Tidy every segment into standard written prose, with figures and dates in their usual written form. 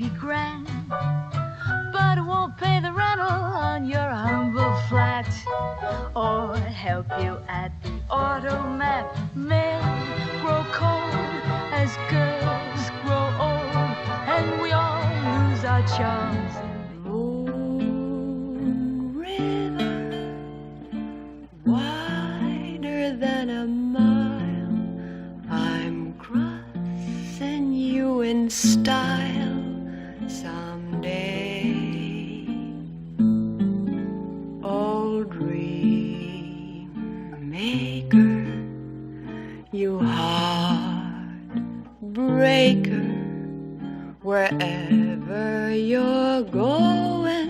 be grand, but it won't pay the rental on your humble flat, or help you at the automat. Men grow cold as girls grow old, and we all lose our charms. Moon River, wider than a mile, I'm crossing you in style someday. Oh, dream maker, you heartbreaker, wherever you're going,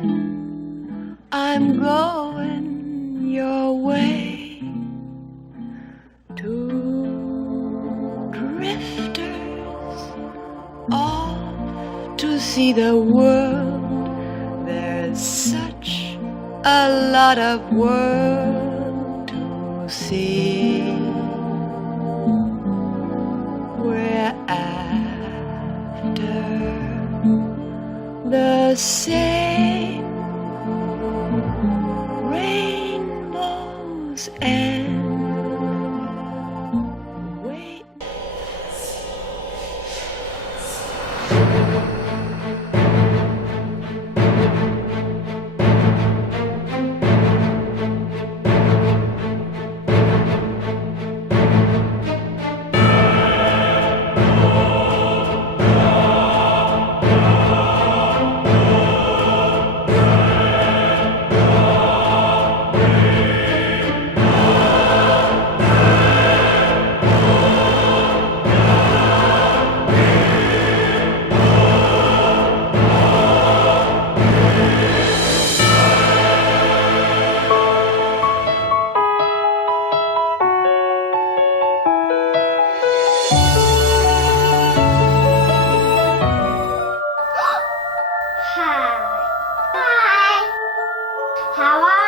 I'm going your way. Two drifters off to see the world. There's such a lot of world to see. We're after the same rainbows and wait. Hi. Hi. How are